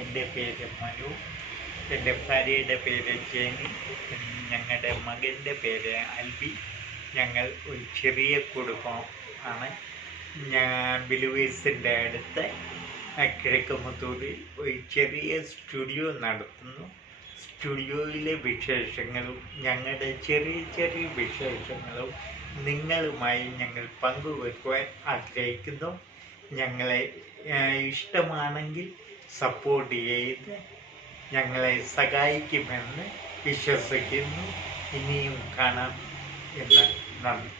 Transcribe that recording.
എൻ്റെ പേര് മനു, എൻ്റെ ഭാര്യയുടെ പേര് ജെനി, ഞങ്ങളുടെ മകൻ്റെ പേര് ആൽബി. ഞങ്ങൾ ഒരു ചെറിയ കുടുംബം ആണ്. ഞാൻ ബിലൂവേഴ്സിൻ്റെ അടുത്ത് കിഴക്കുമുത്തൂരിൽ ഒരു ചെറിയ സ്റ്റുഡിയോ നടത്തുന്നു. സ്റ്റുഡിയോയിലെ വിശേഷങ്ങളും ഞങ്ങളുടെ ചെറിയ ചെറിയ വിശേഷങ്ങളും നിങ്ങളുമായി ഞങ്ങൾ പങ്കുവെക്കുവാൻ ആഗ്രഹിക്കുന്നു. ഞങ്ങളെ ഇഷ്ടമാണെങ്കിൽ സപ്പോർട്ട് ചെയ്ത് ഞങ്ങളെ സഹായിക്കുമെന്ന് വിശ്വസിക്കുന്നു. ഇനിയും കാണാം എന്ന് നന്ദി.